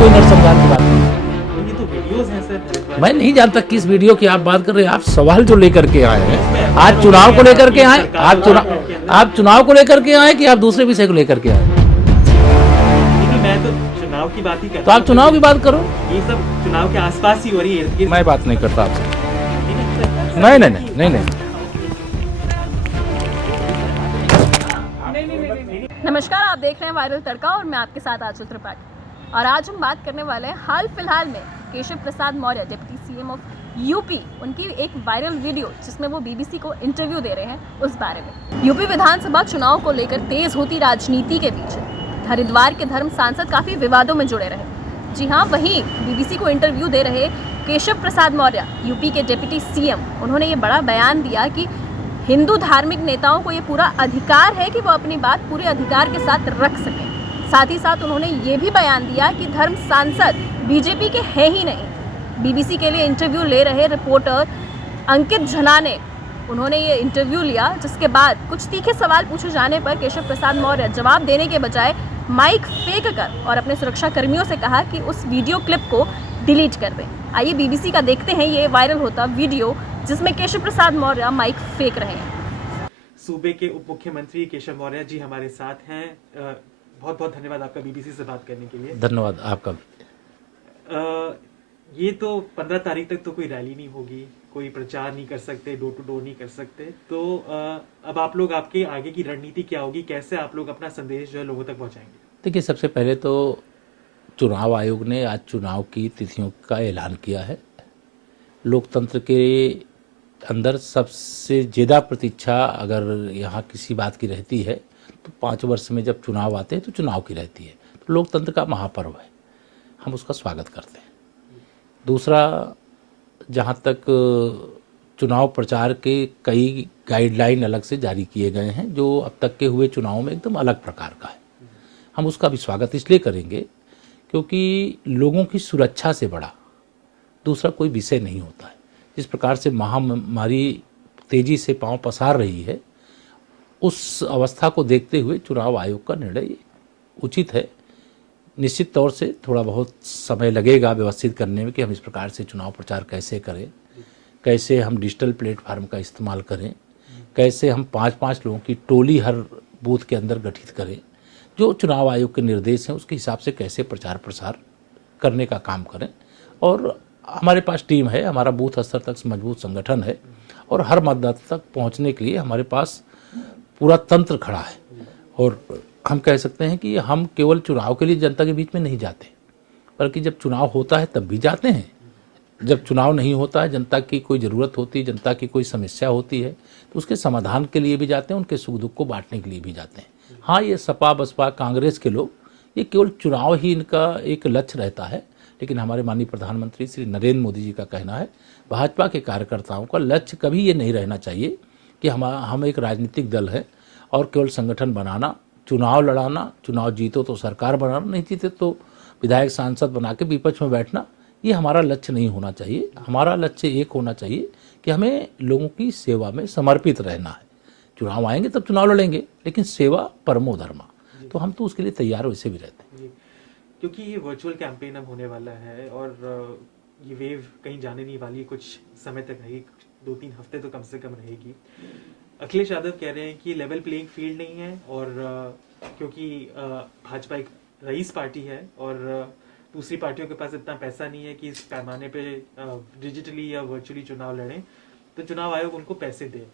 कोई नरसंहार की बात नहीं। ये तो वीडियोस हैं सर हरिद्वार मैं नहीं जानता किस वीडियो की आप बात कर रहे हैं। आप सवाल जो लेकर के आए हैं, आज चुनाव को लेकर के आए, आप चुनाव को लेकर के आए कि आप दूसरे विषय को लेकर के आए? लेकिन मैं तो चुनाव की बात ही कर तो आप चुनाव की बात करो। ये सब चुनाव के आसपास ही हो रही है। मैं बात नहीं करता आपसे। नहीं नहीं नहीं नहीं नहीं। नमस्कार, आप देख रहे हैं वायरल तड़का और मैं आपके साथ आंचल त्रिपाठी। और आज हम बात करने वाले हैं हाल फिलहाल में Keshav Prasad Maurya deputy CM of UP, उनकी एक वायरल वीडियो जिसमें वो बीबीसी को इंटरव्यू दे रहे हैं उस बारे में। यूपी विधानसभा चुनाव को लेकर तेज होती राजनीति के बीच हरिद्वार के धर्म सांसद काफी विवादों में जुड़े रहे। जी हाँ, वहीं बीबीसी को इंटरव्यू दे रहे केशव प्रसाद मौर्य, यूपी के डिप्टी सीएम, उन्होंने ये बड़ा बयान दिया कि हिंदू धार्मिक नेताओं को ये पूरा अधिकार है कि वो अपनी बात पूरे अधिकार के साथ रख सकें। साथ ही साथ उन्होंने ये भी बयान दिया कि धर्म सांसद बीजेपी के हैं ही नहीं। बीबीसी के लिए इंटरव्यू ले रहे रिपोर्टर अंकित झना ने उन्होंने ये इंटरव्यू लिया, जिसके बाद कुछ तीखे सवाल पूछे जाने पर केशव प्रसाद मौर्य जवाब देने के बजाय माइक फेंक कर और अपने सुरक्षा कर्मियों से कहा कि उस वीडियो क्लिप को डिलीट कर दें। आइए बीबीसी का देखते हैं ये वायरल होता वीडियो जिसमें केशव प्रसाद मौर्य माइक फेंक रहे हैं। सूबे के उप मुख्यमंत्री केशव मौर्य जी हमारे साथ हैं। बहुत बहुत धन्यवाद आपका बीबीसी से बात करने के लिए। धन्यवाद आपका। ये तो 15 तारीख तक तो कोई रैली नहीं होगी, कोई प्रचार नहीं कर सकते, डोर टू डोर नहीं कर सकते, तो अब आप लोग, आपके आगे की रणनीति क्या होगी? कैसे आप लोग अपना संदेश जो है लोगों तक पहुंचाएंगे? देखिए, सबसे पहले तो चुनाव आयोग ने आज चुनाव की तिथियों का ऐलान किया है। लोकतंत्र के अंदर सबसे ज़्यादा प्रतीक्षा अगर यहाँ किसी बात की रहती है तो 5 वर्ष में जब चुनाव आते हैं तो चुनाव की रहती है। तो लोकतंत्र का महापर्व है, हम उसका स्वागत करते हैं। दूसरा, जहाँ तक चुनाव प्रचार के कई गाइडलाइन अलग से जारी किए गए हैं जो अब तक के हुए चुनावों में एकदम अलग प्रकार का है। हम उसका भी स्वागत इसलिए करेंगे क्योंकि लोगों की सुरक्षा से बड़ा दूसरा कोई विषय नहीं होता है। जिस प्रकार से महामारी तेजी से पांव पसार रही है, उस अवस्था को देखते हुए चुनाव आयोग का निर्णय उचित है। निश्चित तौर से थोड़ा बहुत समय लगेगा व्यवस्थित करने में कि हम इस प्रकार से चुनाव प्रचार कैसे करें, कैसे हम डिजिटल प्लेटफार्म का इस्तेमाल करें, कैसे हम 5-5 लोगों की टोली हर बूथ के अंदर गठित करें, जो चुनाव आयोग के निर्देश हैं उसके हिसाब से कैसे प्रचार प्रसार करने का काम करें। और हमारे पास टीम है, हमारा बूथ स्तर तक मजबूत संगठन है और हर मतदाता तक पहुंचने के लिए हमारे पास पूरा तंत्र खड़ा है। और हम कह सकते हैं कि हम केवल चुनाव के लिए जनता के बीच में नहीं जाते, बल्कि जब चुनाव होता है तब भी जाते हैं। जब चुनाव नहीं होता है, जनता की कोई ज़रूरत होती है, जनता की कोई समस्या होती है, तो उसके समाधान के लिए भी जाते हैं, उनके सुख दुख को बांटने के लिए भी जाते हैं। हाँ, ये सपा बसपा कांग्रेस के लोग, ये केवल चुनाव ही इनका एक लक्ष्य रहता है, लेकिन हमारे माननीय प्रधानमंत्री श्री नरेंद्र मोदी जी का कहना है, भाजपा के कार्यकर्ताओं का लक्ष्य कभी ये नहीं रहना चाहिए कि हम एक राजनीतिक दल है और केवल संगठन बनाना, चुनाव लड़ाना, चुनाव जीतो तो सरकार बनाना, नहीं जीते तो विधायक सांसद बना के विपक्ष में बैठना, ये हमारा लक्ष्य नहीं होना चाहिए। हमारा लक्ष्य एक होना चाहिए कि हमें लोगों की सेवा में समर्पित रहना है। चुनाव आएंगे तब चुनाव लड़ेंगे, लेकिन सेवा परमो धर्मा, तो हम तो उसके लिए तैयार वैसे भी रहते हैं। क्योंकि ये वर्चुअल कैंपेन अब होने वाला है और ये वेव कहीं जाने नहीं वाली, कुछ समय तक रहेगी, 2-3 हफ्ते तो कम से कम रहेगी। अखिलेश यादव कह रहे हैं कि लेवल प्लेइंग फील्ड नहीं है और क्योंकि भाजपा एक रईस पार्टी है और दूसरी पार्टियों के पास इतना पैसा नहीं है कि इस पैमाने पे डिजिटली या वर्चुअली चुनाव लड़ें, तो चुनाव आयोग उनको पैसे दे।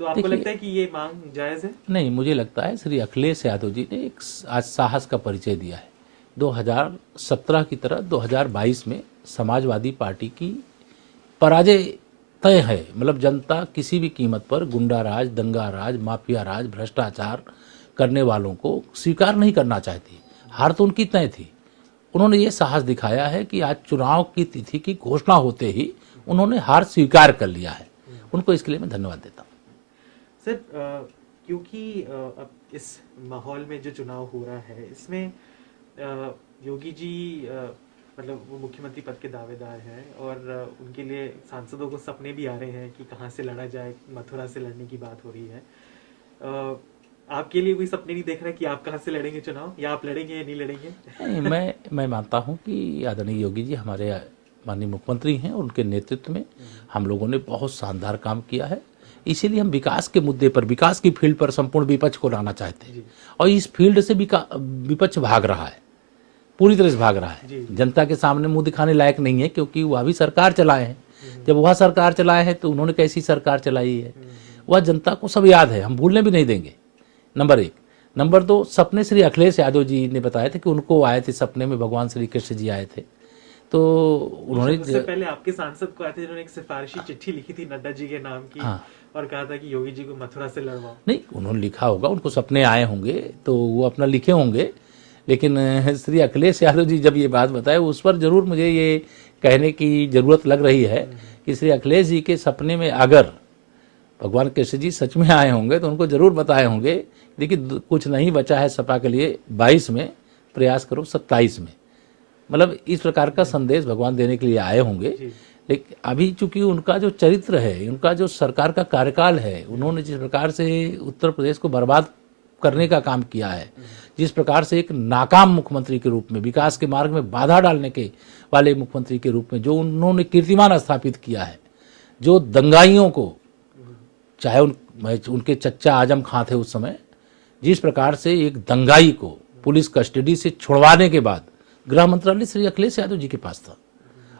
तो आपको लगता है कि ये मांग जायज़ है? नहीं, मुझे लगता है श्री अखिलेश यादव जी ने एक आज साहस का परिचय दिया है। 2017 की तरह 2022 में समाजवादी पार्टी की पराजय तय है। मतलब जनता किसी भी कीमत पर गुंडा राज, दंगा राज, माफिया राज, भ्रष्टाचार करने वालों को स्वीकार नहीं करना चाहती। हार तो उनकी तय थी। उन्होंने ये साहस दिखाया है कि आज चुनाव की तिथि की घोषणा होते ही उन्होंने हार स्वीकार कर लिया है। उनको इसके लिए मैं धन्यवाद देता हूँ। सर, क्योंकि अब इस माहौल में जो चुनाव हो रहा है, इसमें योगी जी मतलब वो मुख्यमंत्री पद के दावेदार हैं और उनके लिए सांसदों को सपने भी आ रहे हैं कि कहाँ से लड़ा जाए, मथुरा से लड़ने की बात हो रही है। आपके लिए कोई सपने नहीं देख रहा कि आप कहाँ से लड़ेंगे चुनाव, या आप लड़ेंगे या नहीं लड़ेंगे? नहीं, मैं मानता हूं कि आदरणीय योगी जी हमारे माननीय मुख्यमंत्री हैं, उनके नेतृत्व में हम लोगों ने बहुत शानदार काम किया है। इसीलिए हम विकास के मुद्दे पर, विकास की फील्ड पर संपूर्ण विपक्ष को लाना चाहते हैं, और इस फील्ड से विपक्ष भाग रहा है, पूरी तरह से भाग रहा है। जनता के सामने मुंह दिखाने लायक नहीं है, क्योंकि वह भी सरकार चलाए हैं। जब वह सरकार चलाए हैं तो उन्होंने कैसी सरकार चलाई है वह जनता को सब याद है, हम भूलने भी नहीं देंगे। नंबर 1। नंबर 2, सपने श्री अखिलेश यादव जी ने बताए थे कि उनको आए थे सपने में, भगवान श्री कृष्ण जी आए थे, तो उन्होंने उससे पहले आपके सांसद को आए थे जिन्होंने एक सिफारिशी चिट्ठी लिखी थी नड्डा जी के नाम की, और कहा था कि योगी जी को मथुरा से लड़वाओ। नहीं, उन्होंने लिखा होगा, उनको सपने आए होंगे तो वो अपना लिखे होंगे, लेकिन श्री अखिलेश यादव जी जब ये बात बताए उस पर जरूर मुझे ये कहने की जरूरत लग रही है कि श्री अखिलेश जी के सपने में अगर भगवान कृष्ण जी सच में आए होंगे तो उनको जरूर बताए होंगे, देखिए कुछ नहीं बचा है सपा के लिए 22 में, प्रयास करो 27 में। मतलब इस प्रकार का संदेश भगवान देने के लिए आए होंगे। लेकिन अभी चूंकि उनका जो चरित्र है, उनका जो सरकार का कार्यकाल है, उन्होंने जिस प्रकार से उत्तर प्रदेश को बर्बाद करने का काम किया है, जिस प्रकार से एक नाकाम मुख्यमंत्री के रूप में, विकास के मार्ग में बाधा डालने के वाले मुख्यमंत्री के रूप में जो उन्होंने कीर्तिमान स्थापित किया है, जो दंगाइयों को, चाहे उनके चच्चा आजम खां थे उस समय, जिस प्रकार से एक दंगाई को पुलिस कस्टडी से छुड़वाने के बाद गृह मंत्रालय श्री अखिलेश यादव जी के पास था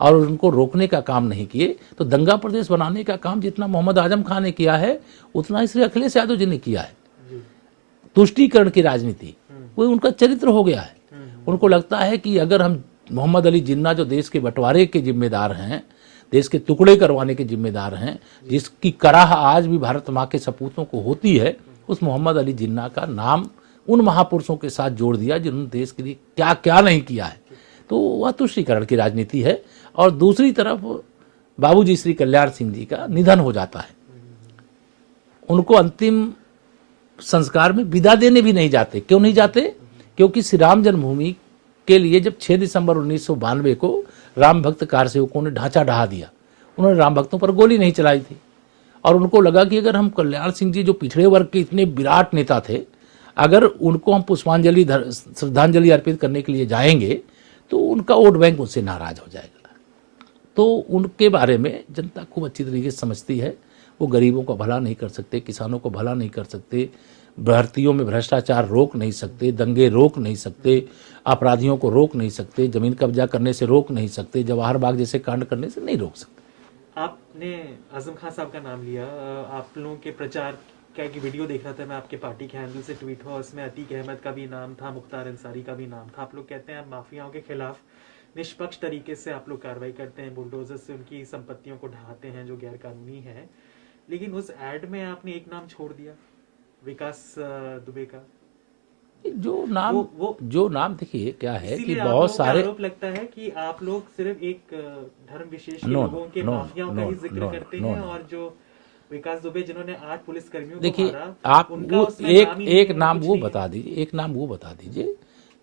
और उनको रोकने का काम नहीं किए, तो दंगा प्रदेश बनाने का काम जितना मोहम्मद आजम खान ने किया है उतना ही श्री अखिलेश यादव जी ने किया है। तुष्टीकरण की राजनीति वो उनका चरित्र हो गया है। उनको लगता है कि अगर हम मोहम्मद अली जिन्ना जो देश के बंटवारे के जिम्मेदार हैं, देश के टुकड़े करवाने के जिम्मेदार हैं, जिसकी कराह आज भी भारत माँ के सपूतों को होती है, उस मोहम्मद अली जिन्ना का नाम उन महापुरुषों के साथ जोड़ दिया जिन्होंने देश के लिए क्या क्या नहीं किया है, तो वह तुष्टीकरण की राजनीति है। और दूसरी तरफ बाबूजी श्री कल्याण सिंह जी का निधन हो जाता है, उनको अंतिम संस्कार में विदा देने भी नहीं जाते। क्यों नहीं जाते? क्योंकि श्री राम जन्मभूमि के लिए जब 6 दिसंबर 1992 को राम भक्त कारसेवकों ने ढांचा ढहा दिया, उन्होंने राम भक्तों पर गोली नहीं चलाई थी, और उनको लगा कि अगर हम कल्याण सिंह जी जो पिछड़े वर्ग के इतने विराट नेता थे, अगर उनको हम पुष्पांजलि श्रद्धांजलि अर्पित करने के लिए जाएंगे तो उनका वोट बैंक उनसे नाराज हो जाएगा। तो उनके बारे में जनता खूब अच्छी तरीके से समझती है। वो गरीबों का भला नहीं कर सकते, किसानों को भला नहीं कर सकते, भर्तियों में भ्रष्टाचार रोक नहीं सकते, दंगे रोक नहीं सकते, अपराधियों को रोक नहीं सकते, जमीन कब्जा करने से रोक नहीं सकते, जवाहर बाग जैसे कांड करने से नहीं रोक सकते। आपने आजम खान साहब का नाम लिया, आप लोगों के प्रचार का एक वीडियो देख रहा था मैं, आपके पार्टी के हैंडल से ट्वीट हुआ, उसमें अतीक अहमद का भी नाम था, मुख्तार अंसारी का भी नाम था। आप लोग कहते हैं आप माफियाओं के खिलाफ निष्पक्ष तरीके से आप लोग कार्रवाई करते हैं, बुलडोजर से उनकी संपत्तियों को ढहाते हैं जो गैर कानूनी है, लेकिन उस एड में आपने एक नाम छोड़ दिया, विकास दुबे का। जो नाम देखिए क्या है कि बहुत सारे आरोप लगता है कि आप लोग सिर्फ एक धर्म विशेष के लोगों के माफियाओं का ही जिक्र करते हैं, और जो विकास दुबे जिन्होंने 8 पुलिस कर्मियों को देखिए आप एक नाम वो बता दीजिए, एक नाम वो बता दीजिए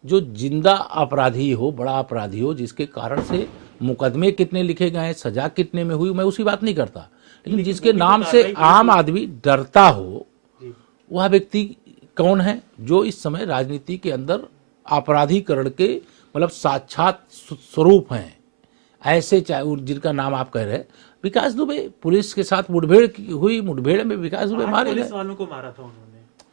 जो जिंदा अपराधी हो, बड़ा अपराधी हो, जिसके कारण से मुकदमे कितने लिखे गए, सजा कितने में हुई, मैं उसकी बात नहीं करता, लेकिन जिसके नाम से आम आदमी डरता हो, वह व्यक्ति कौन है जो इस समय राजनीति के अंदर अपराधीकरण के मतलब साक्षात स्वरूप हैं, ऐसे चाहे जिनका नाम आप कह रहे हैं। विकास दुबे पुलिस के साथ मुठभेड़ हुई, मुठभेड़ में विकास दुबे मारे गए, पुलिस वालों को मारा था उन्होंने,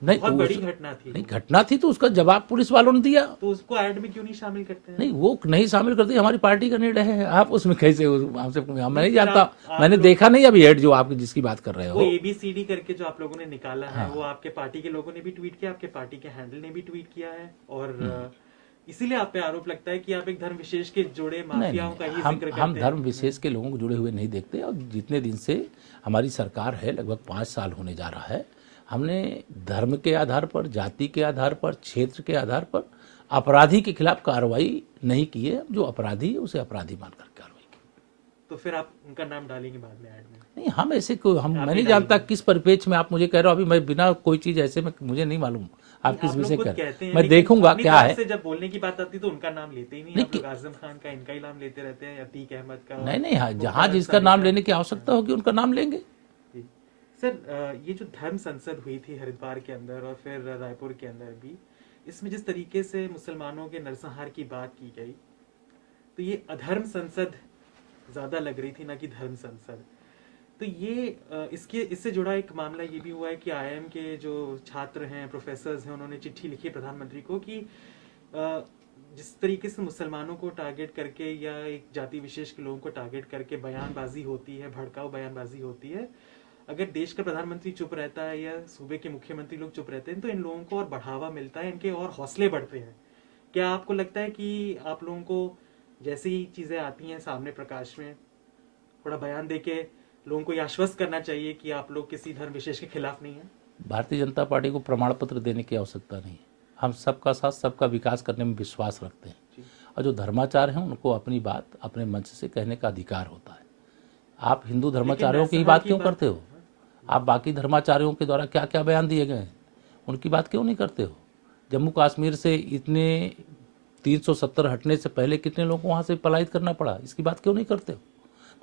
नहीं बहुत बड़ी घटना थी। नहीं घटना थी तो उसका जवाब पुलिस वालों ने दिया, तो उसको ऐड में क्यों नहीं शामिल करते हैं? नहीं वो नहीं शामिल करते, हमारी पार्टी का निर्णय है, आप उसमें कैसे हमसे, मैं नहीं जानता, मैंने देखा नहीं अभी एड जो आप जिसकी बात कर रहे हो। वो ABCD करके जो आप लोगों ने निकाला है, वो आपके पार्टी के लोगों ने भी ट्वीट किया, आपके पार्टी के हैंडल ने भी ट्वीट किया है, और इसीलिए आप पे आरोप लगता है कि आप एक धर्म विशेष के जुड़े माफियाओं का ही जिक्र करते हैं। हम धर्म विशेष के लोगों को जुड़े हुए नहीं देखते, और जितने दिन से हमारी सरकार है, लगभग 5 साल होने जा रहा है, हमने धर्म के आधार पर, जाति के आधार पर, क्षेत्र के आधार पर अपराधी के खिलाफ कार्रवाई नहीं की है। जो अपराधी है उसे अपराधी मानकर कार्रवाई की। तो फिर आप उनका नाम डालेंगे बाद में ऐड में? नहीं, हम ऐसे मैं नहीं जानता किस परिपेक्ष में आप मुझे कह रहे हो, अभी मैं बिना कोई चीज ऐसे में मुझे नहीं मालूम आप किस विषय कर, मैं देखूंगा क्या है। जब बोलने की बात आती तो उनका नाम लेते ही नहीं, आप लोग आजम खान का, इनका ही नाम लेते रहते हैं, अतीक अहमद का। नहीं, जहाँ जिसका नाम लेने की आवश्यकता होगी उनका नाम लेंगे। सर ये जो धर्म संसद हुई थी हरिद्वार के अंदर और फिर रायपुर के अंदर भी, इसमें जिस तरीके से मुसलमानों के नरसंहार की बात की गई, तो ये अधर्म संसद ज़्यादा लग रही थी ना कि धर्म संसद। तो ये इससे जुड़ा एक मामला ये भी हुआ है कि IIM के जो छात्र हैं, प्रोफेसर्स हैं, उन्होंने चिट्ठी लिखी है प्रधानमंत्री को कि जिस तरीके से मुसलमानों को टारगेट करके या एक जाति विशेष के लोगों को टारगेट करके बयानबाजी होती है, भड़काऊ बयानबाजी होती है, अगर देश का प्रधानमंत्री चुप रहता है या सूबे के मुख्यमंत्री लोग चुप रहते हैं तो इन लोगों को और बढ़ावा मिलता है, इनके और हौसले बढ़ते हैं। क्या आपको लगता है कि आप लोगों को जैसे ही चीज़ें आती हैं सामने प्रकाश में, थोड़ा बयान दे के लोगों को ये आश्वस्त करना चाहिए कि आप लोग किसी धर्म विशेष के खिलाफ नहीं है? भारतीय जनता पार्टी को प्रमाण पत्र देने की आवश्यकता नहीं है। हम सबका साथ, सबका विकास करने में विश्वास रखते हैं, और जो धर्माचार हैं उनको अपनी बात अपने मंच से कहने का अधिकार होता है। आप हिंदू धर्माचार्यों की बात क्यों करते हो? आप बाकी धर्माचार्यों के द्वारा क्या क्या बयान दिए गए हैं उनकी बात क्यों नहीं करते हो? जम्मू कश्मीर से इतने 370 हटने से पहले कितने लोगों को वहाँ से पलायित करना पड़ा, इसकी बात क्यों नहीं करते हो?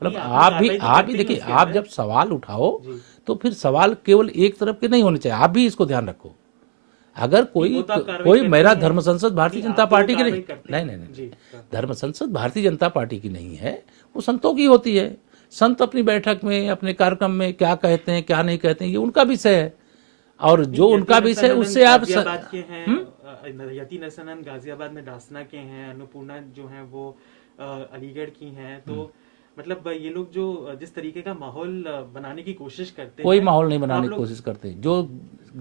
मतलब आप भी देखिए, आप जब सवाल उठाओ तो फिर सवाल केवल एक तरफ के नहीं होने चाहिए, आप भी इसको ध्यान रखो। अगर कोई मेरा धर्म संसद भारतीय जनता पार्टी की नहीं, धर्म संसद भारतीय जनता पार्टी की नहीं है, वो संतों की होती है। संत अपनी बैठक में, अपने कार्यक्रम में क्या कहते हैं क्या नहीं कहते हैं ये उनका विषय है, और जो उनका विषय उससे आप यति नरसनन गाजियाबाद में डासना के हैं, अन्नपूर्णा जो हैं वो अलीगढ़ की हैं, तो मतलब ये लोग जो जिस तरीके का माहौल बनाने की कोशिश करते हैं, कोई माहौल नहीं बनाने की कोशिश करते। जो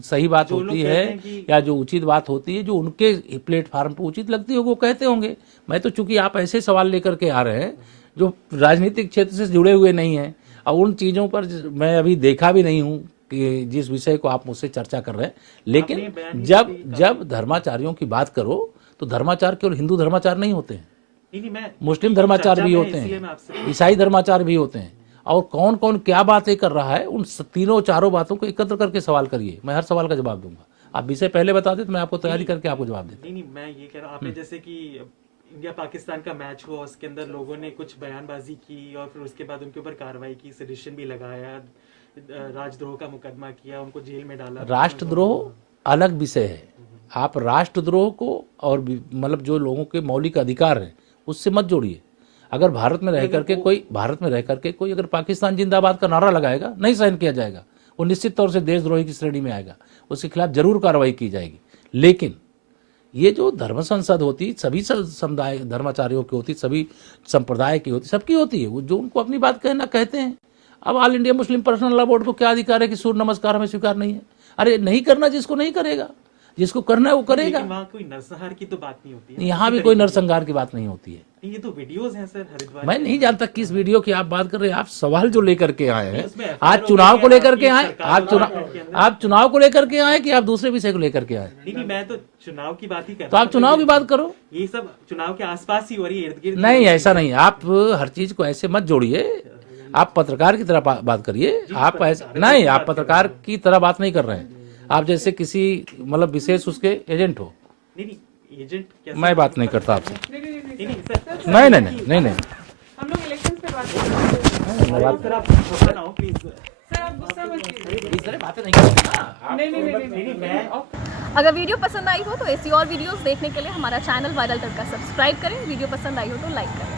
सही बात होती है या जो उचित बात होती है, जो उनके प्लेटफार्म पर उचित लगती है वो कहते होंगे। मैं तो चूंकि आप ऐसे सवाल लेकर के आ रहे हैं जो राजनीतिक क्षेत्र से जुड़े हुए नहीं हैं, और उन चीज़ों पर मैं अभी देखा भी नहीं हूँ कि जिस विषय को आप मुझसे चर्चा कर रहे हैं। लेकिन जब धर्माचार्यों की बात करो तो धर्माचार केवल हिंदू धर्माचार नहीं होते हैं, मुस्लिम धर्माचार भी होते हैं, ईसाई धर्माचार भी होते हैं, और कौन कौन क्या बातें कर रहा है उन तीनों चारों बातों को एकत्र करके सवाल करिए। मैं हर सवाल का जवाब दूंगा। आप विषय पहले बता दें तो मैं आपको तैयारी करके आपको जवाब देता। नहीं, मैं ये कह रहा हूँ, आपने जैसे कि इंडिया पाकिस्तान का मैच हुआ, उसके अंदर लोगों ने कुछ बयानबाजी की और फिर उसके बाद उनके ऊपर कार्रवाई की, सेडिशन भी लगाया, राजद्रोह का मुकदमा किया, उनको जेल में डाला। राष्ट्रद्रोह अलग विषय है। आप राष्ट्रद्रोह को और मतलब जो लोगों के मौलिक अधिकार हैं उससे मत जोड़िए। अगर भारत में रह करके कोई अगर पाकिस्तान जिंदाबाद का नारा लगाएगा, नहीं सहन किया जाएगा, वो निश्चित तौर से देशद्रोही की श्रेणी में आएगा, उसके खिलाफ जरूर कार्रवाई की जाएगी। लेकिन ये जो धर्म संसद होती, सभी समुदाय धर्माचार्यों की होती, सभी संप्रदाय की होती, सबकी होती है, वो जो उनको अपनी बात कहना कहते हैं। अब all India Muslim personal law board को क्या अधिकार है कि सूर्य नमस्कार हमें स्वीकार नहीं है? अरे नहीं करना जिसको नहीं करेगा, जिसको करना है वो करेगा। वहाँ कोई नरसंहार की तो बात नहीं होती है, यहाँ भी कोई नरसंहार की बात नहीं होती है। ये तो वीडियोस हैं सर हरिद्वार। मैं नहीं जानता किस वीडियो की आप बात कर रहे हैं। आप सवाल जो लेकर के आए हैं, आज चुनाव को लेकर के आए, आप चुनाव को लेकर के आए कि आप दूसरे विषय को लेकर के आए? नहीं, मैं तो चुनाव की बात ही कर रहा हूं। तो आप चुनाव की बात करो, ये सब चुनाव के आसपास ही हो रही है, इर्द गिर्द नहीं। ऐसा नहीं, आप हर चीज को ऐसे मत जोड़िए। आप पत्रकार की तरह बात करिए। आप ऐसा नहीं, आप पत्रकार की तरह बात नहीं कर रहे हैं। आप जैसे किसी मतलब विशेष उसके एजेंट हो। नहीं, एजेंट मैं बात नहीं करता आपसे। नहीं, नहीं। हम लोग इलेक्शन पे बात कर रहे हैं। सर आप गुस्सा ना हो प्लीज। सर आप गुस्सा मत कीजिए। इस तरह बातें नहीं करते। नहीं, मैं अगर वीडियो पसंद आई हो तो ऐसी और वीडियोस देखने के लिए हमारा चैनल वायरल तड़का सब्सक्राइब करें। वीडियो पसंद आई हो तो लाइक करें।